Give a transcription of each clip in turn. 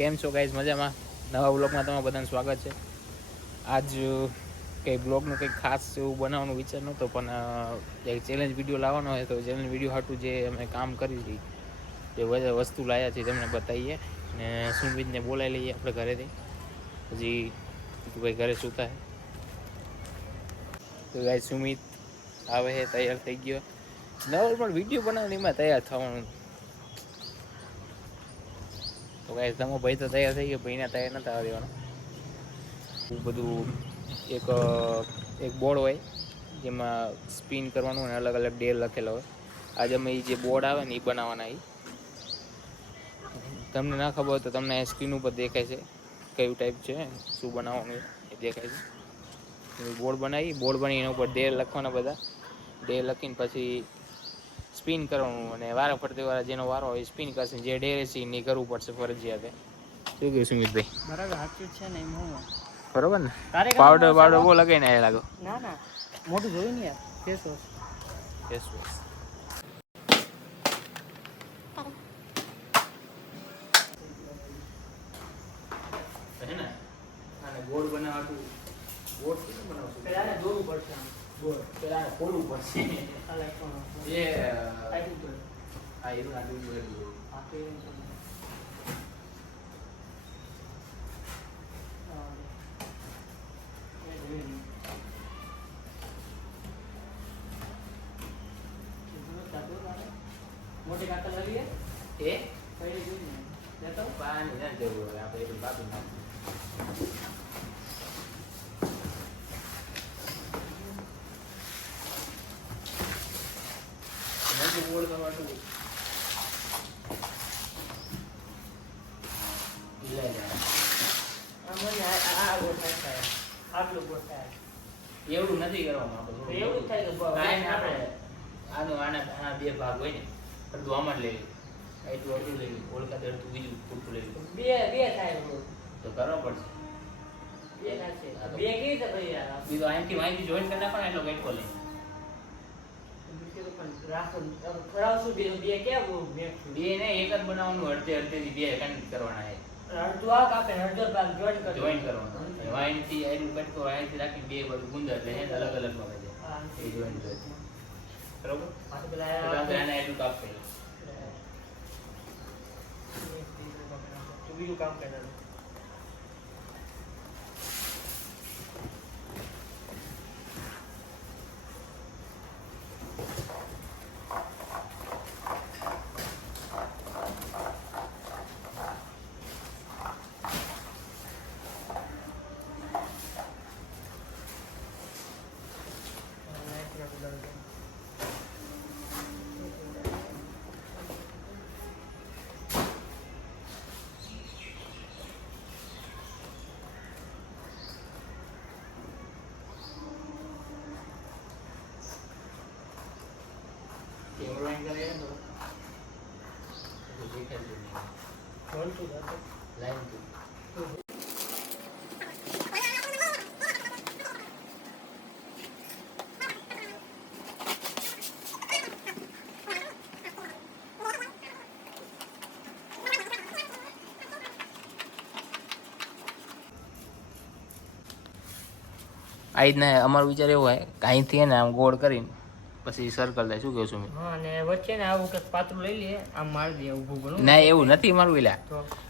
કેમ છો ગાઈઝ મજામાં? નવા બ્લોગમાં તમારું બધાનું સ્વાગત છે. આજ કંઈ બ્લોગનું કંઈક ખાસ એવું બનાવવાનો વિચાર નહોતો, પણ એક ચેલેન્જ વીડિયો લાવવાનો હોય તો ચેલેન્જ વીડિયો હાટું જે અમે કામ કરી હતી, જે વસ્તુ લાવ્યા છે તમને બતાવીએ ને સુમિતને બોલાવી લઈએ આપણે ઘરેથી. હજી ભાઈ ઘરે સૂતા તો ગાય સુમિત આવે છે તૈયાર થઈ ગયો. પણ વીડિયો બનાવવાની એમાં તૈયાર થવાનું. તો કાંઈ તમે ભાઈ તો તૈયાર થઈ ગયો, ભાઈને તૈયાર નતા આવવા દેવાનો. બધું એક એક બોર્ડ હોય, જેમાં સ્પિન કરવાનું અને અલગ અલગ ડે લખેલો હોય. આજે અમે જે બોર્ડ આવે ને એ બનાવવાના એ તમને ના ખબર હોય તો તમને સ્ક્રીન ઉપર દેખાય છે કયું ટાઈપ છે, શું બનાવવાનું એ દેખાય છે. બોર્ડ બનાવી બોર્ડ બની એના ઉપર ડે લખવાના બધા. ડે લખીને પછી સ્પિન કરવાનું અને વારો ફરતી વાળા જેનો વારો હોય સ્પિન કરશે જે ડેરે છે એ કરવું પડશે ફરજિયાત. શું કહ્યું સુમિતભાઈ? બરાબર સાચું છે ને એમ હું. બરોબર ને? પાવડર પાવડર બહુ લગાવીને આવ્યા લાગો. ના ના. મોટું જોયું ને યાર. ફેસ વોશ ફેસ વોશ ગોળ બનાવવાનું ગોળ કેમ બનાવશું? પેલા જોવું પડશે. ગોળ. પેલા ખોલવું પડશે. આ લાઈટમાં. એ લાઈટ ઉપર. આ એવું ના દૂધ બધું આ તો એવું છે. હા. એ જોયું ને. કીધું તો જાતું તારે. મોટી કાતર લઈ લે. એ કઈ જોયું ને. લેતો આવ. પાણી ના જરૂર હોય આપણે એટલું કાપી નાખીએ નથી ગોળ કરવાનું થાય. એવું નથી કરવામાં એવું થાય તો આપણે આનું આના આના બે ભાગ હોય ને અડધું આમાં જ લઈ એટલું અડધું લઈ લઉં ઓળખા અડધું બીજું પૂરતું લઈ લઉં બે બે થાય તો કરવા પડશે. બે થશે. છે. બે કેવી રીતે ભાઈ યાર? બીજું અહીંથી અહીંથી જોઈન કરી નાખો ને એટલો ગેટકો લઈ. બે બે? બે. ને એક જ બનાવવાનું અડધે અડધેથી બે કનેક્ટ કરવાના છે. અડધો આ કાપે અડધો ભાગ જોઈન કરવાનો. જોઈન કરવાનું. હવે અહીંથી અહીંનું કટકો અહીંથી રાખીને બે બાજુ ગુંદર એટલે અલગ અલગમાં છે. એ જોઈન કરે બરોબર? આ પેલા આને એટલું કાપ કરીએ બીજું કામ કરવાનું. કેમેરો એંગલ એ અમારો વિચાર એવો હોય કે અહીંથી ને આમ ગોળ કરીને પછી સર્કલ થાય. શું કહું છું મેં? અને વચ્ચે ને આવું કંઈક પાતળું લઈ લઈએ. આમ મારી દઈએ ઊભું ઘણું ના એવું નથી મારું એલા.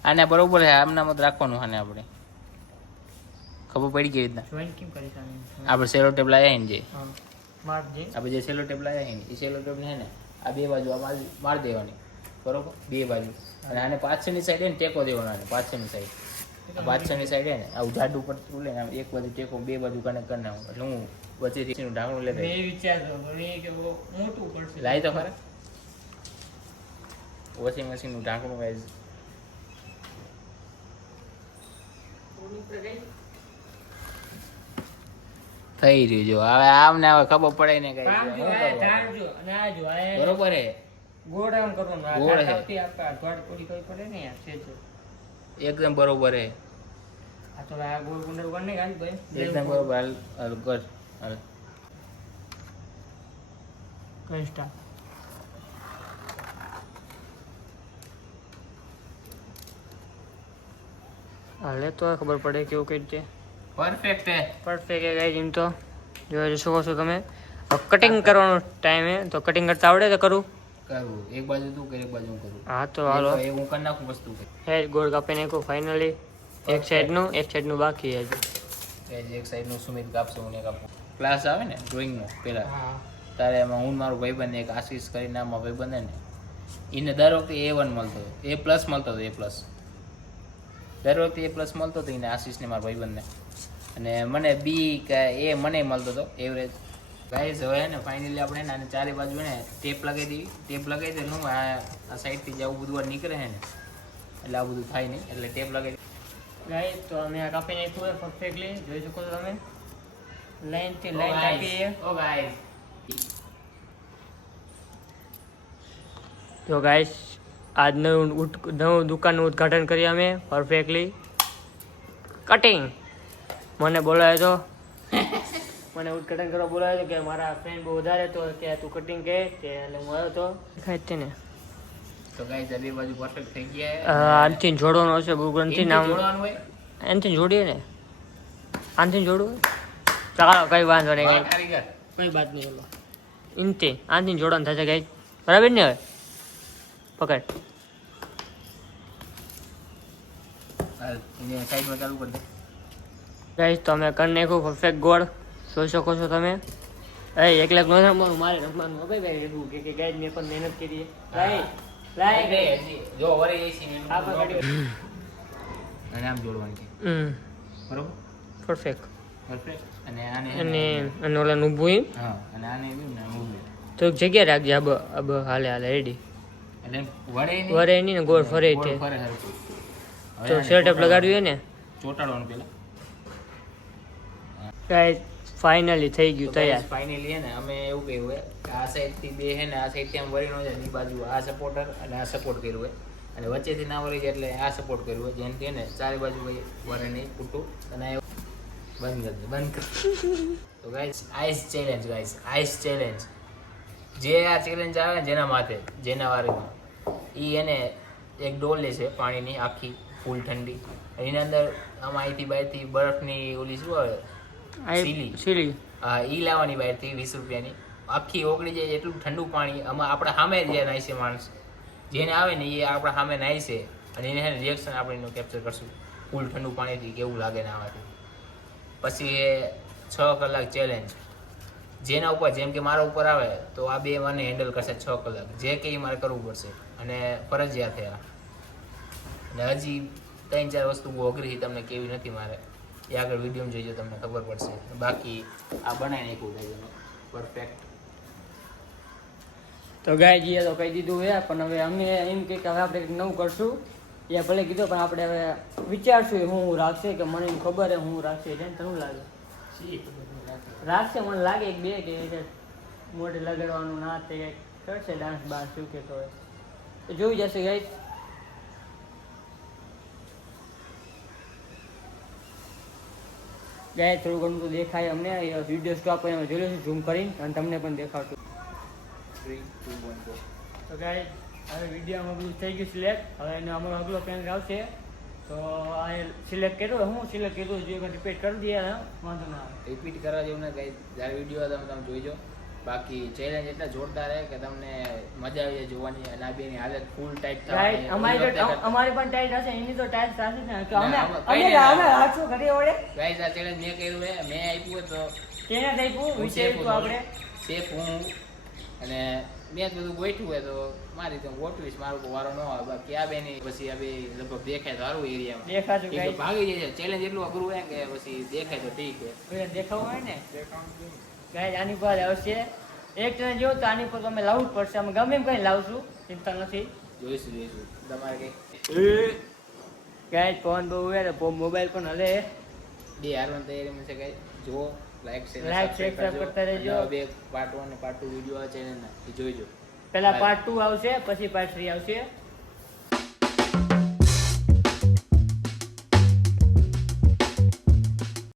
આને બરોબર છે આમના મત રાખવાનું આને આપણે. ખબર પડી ગઈ રીતના? જોઈન કેમ કરીશ આપણે સેલો ટેપ લાવ્યા ને જે? આપણે જે સેલો ટેપ લાવ્યા ને એ સેલો ટેપ ને ને આ બે બાજુ આ માર દેવાની. બરોબર? બે બાજુ. અને આને પાછળની સાઈડ ને ટેકો દેવાનો આને પાછળની સાઈડ પાછળની સાઈડ ને આવું જાડું પડતું લે ને એક બાજુ ટેકો બે બાજુ કનેક્ટ કરી નાખું. એટલે હું વચ્ચેથી નું ઢાંકણું મેં લેતા એ વિચારતો પણ એ કે બહુ મોટું પડશે. લાવી તો ખરા. વોશિંગ મશીનનું ઢાંકણું ઉપર ગઈ. થઈ રહ્યું જો. હવે આમને હવે ખબર પડે ને કઈ. કામ જો આ ધારજો અને આ જો આ બરોબર હે ગોળ આ આ એકદમ બરોબર હે આ તો આ ગોળ ગુંદર ઉપર નહીં ગાલી ભાઈ. એકદમ બરોબર હાલ હાલ કર હાલ. કઈ હાલે તો ખબર પડે કેવું કઈ રીતે. પરફેક્ટ હે પરફેક્ટ એ ગાઈઝ એમ તો. જોઈ શકો છો તમે? કટિંગ કરવાનો ટાઈમ હે તો કટિંગ કરતા આવડે તો કરું? કરું. એક બાજુ તું કર એક બાજુ હું કરું. હા તો હાલો. એ હું કરી નાખું વસ્તુ હે ગોળ કાપી નાખું ફાઇનલી એક સાઈડનું એક સાઈડનું બાકી હજુ. એક સાઈડનું સુમિત કાપશે હું કાપું ક્લાસ આવે ને ડ્રોઈંગનો પહેલાં હા. તારે એમાં હું મારું ભાઈબંધ એક આશીષ કરીને નામમાં ભાઈબંધ ને એને દર વખતે એ વન મળતો હતો એ પ્લસ મળતો હતો એ પ્લસ દર વખતે એ પ્લસ મળતો હતો એને આશીષને મારા ભાઈબંધને અને મને બી કે એ મને મળતો હતો એવરેજ ગાઈઝ હવે ને ફાઇનલી આપણે ને આને ચારે બાજુ ને ટેપ લગાવી દીધી ટેપ લગાવી દે હું આ સાઈડથી જ આવું બધું વાર નીકળે છે ને એટલે આ બધું થાય નહીં એટલે ટેપ લગાવી ગાઈઝ તો અમે આ કાપી નાખ્યું છે પરફેક્ટલી જોઈ શકો છો તમે લાઈનથી થી લાઈન કાપી છે ઓ ગાઈસ તો ગાઈસ આજ નવું દુકાનનું ઉદ્ઘાટન કરીએ અમે પરફેક્ટલી કટિંગ મને બોલાવ્યો તો મને ઉદ્ઘાટન કરવા બોલાવ્યો હતો કે મારા ફ્રેન્ડ બહુ વધારે તો કે તું કટિંગ કે એટલે હું આવ્યો તો દેખાય છે ને તો ગાઈઝ આ બે બાજુ પરફેક્ટ થઈ ગયા. આનથી જોડવાનો હશે બહુ નામ જોડવાનું હોય? જોડીએ ને. આનથી જોડવું ચાલો કઈ વાંધો નહીં કઈ વાત નહીં બોલો. ઇનથી આનથી જોડવાનું થશે કઈ બરાબર ને હવે? પકડ. સાઈડમાં ચાલુ કરી દે. નાખ્યું પરફેક્ટ ગોળ. જોઈ શકો છો તમે. એ એક લાખ નો રમવાનું મારે રમવાનું. હવે ભાઈ એવું કે કે મેં પણ મહેનત કરી હજી. જો આ અને આમ જોડવાનું છે. હમ. બરોબર? પરફેક્ટ પરફેક્ટ અને આને અને અને ઓલા ઊભું એમ? હા અને આને બી ને ઊભું. તો જગ્યા રાખજે અબ અબ હાલે હાલે રેડી એટલે. વરે ને ગોળ ફરે છે. તો સેટઅપ લગાડ્યું ને? ચોટાડવાનું પેલા ગાઈસ ફાઇનલી થઈ ગયું તૈયાર. ફાઇનલી હે ને અમે એવું કહ્યું હોય કે આ સાઈડથી બે હે ને આ સાઈડથી આમ વળીનો છે એ બાજુ આ સપોર્ટર અને આ સપોર્ટ કર્યું હોય અને વચ્ચેથી ના વળી જાય એટલે આ સપોર્ટ કર્યું હોય જેનથી હે ને ચારે બાજુ ભાઈ વરે નહીં પૂટું અને બંધ કર બંધ કર તો guys ice challenge guys ice challenge જે આ ચેલેન્જ આવે ને જેના માથે જેના વારીમાં. એ એને એક ડોલ લે છે પાણીની આખી ફૂલ ઠંડી. એની અંદર આમાં અહીંથી બહારથી બરફની ઓલી શું આવે? સીલી. સીલી હા ઈ લાવવાની બહારથી વીસ રૂપિયાની. આખી ઓગળી જાય એટલું ઠંડુ પાણી. આમાં આપણા સામે જે નાય છે માણસ. જેને આવે ને એ આપણા સામે નાય છે. અને એને રિએક્શન આપણે એનું કેપ્ચર કરશું. ફૂલ ઠંડુ પાણીથી કેવું લાગે ને આવાથી પછી એ છ કલાક ચેલેન્જ જેના ઉપર જેમ કે મારા ઉપર આવે તો આ બે મને હેન્ડલ કરશે છ કલાક. જે કે મારે કરવું પડશે. અને ફરજિયાત થયા અને હજી ત્રણ ચાર વસ્તુ છે તમને કેવી નથી મારે. એ આગળ વીડિયો જોઈજો તમને ખબર પડશે. બાકી આ બનાવી નાખ્યું છે પરફેક્ટ તો ગાય જઈએ તો કહી દીધું હે પણ હવે અમે એમ કે હવે આપણે નવું કરશું. એ ભલે કીધું પણ આપણે હવે વિચારશું હું હું રાખશે કે મને ખબર હે હું રાખશે એટલે તને લાગે. રાખશે મને લાગે એક બે કે મોઢે લગાડવાનું ના તે કરશે ડાન્સ બાન્સ શું કે તો તો જોઈ જશે ગાઈ ગાય થોડું ઘણું તો દેખાય. અમને વીડિયો સ્ટોપ કરીને જોઈ લઈશું ઝૂમ કરીને અને તમને પણ દેખાડશું. થ્રી ટુ વન ગો તો ગાઈ હવે વિડીયોમાં બધું થઈ ગયું સિલેક્ટ હવે એનો અમારો અગલો પેન આવશે. તો આ સિલેક્ટ કર્યો. હું સિલેક્ટ કર્યું જે રિપીટ કરી દઈએ વાંધો ના આવે. રિપીટ કરવા જેવું ને કઈ જ્યારે વીડિયો તમે તમે જોઈજો બાકી ચેલેન્જ એટલા જોરદાર છે કે તમને મજા આવી જાય જોવાની અને આ બેની હાલત ફૂલ ટાઈટ રાઈટ અમારી તો અમારી પણ ટાઈટ હશે એની તો ટાઈટ થશે ને કે અમે અમે અમે હાથો ઘરે ઓળે. ગાઈસ આ ચેલેન્જ મેં કર્યું હે મેં આપ્યું તો કેને થઈપું વિશે તો આપણે. સેફ હું. અને મેં બધું ગોઠવું હે તો મારી તો હું ગોઠવીશ મારો કોઈ વારો ન આવે. બાકી આ બેની પછી આ બે લગભગ દેખાય તો સારું એરિયામાં દેખાતું ગાઈસ ભાગી જાય ચેલેન્જ એટલું અઘરું હે કે પછી દેખાય તો ઠીક હે. દેખાવ હોય ને. ગાઈ આની પર આવશે. એક જણ જો તો આની પર તમે લાવવું જ પડશે. અમે ગમે એમ કઈ લાવશું ચિંતા નથી. જોઈશું જોઈશું. તમારે કઈ? ગાઈ ફોન બહુ હોય તો મોબાઈલ પણ હલે. બે હારવાની તૈયારીમાં છે કઈ જુઓ લાઈક શેર લાઈક શેર કરતા રહેજો. બે પાર્ટ 1 ને પાર્ટ 2 વિડિયો આવે ને એ જોઈજો. પેલા Bye. પાર્ટ 2 આવશે પછી પાર્ટ 3 આવશે.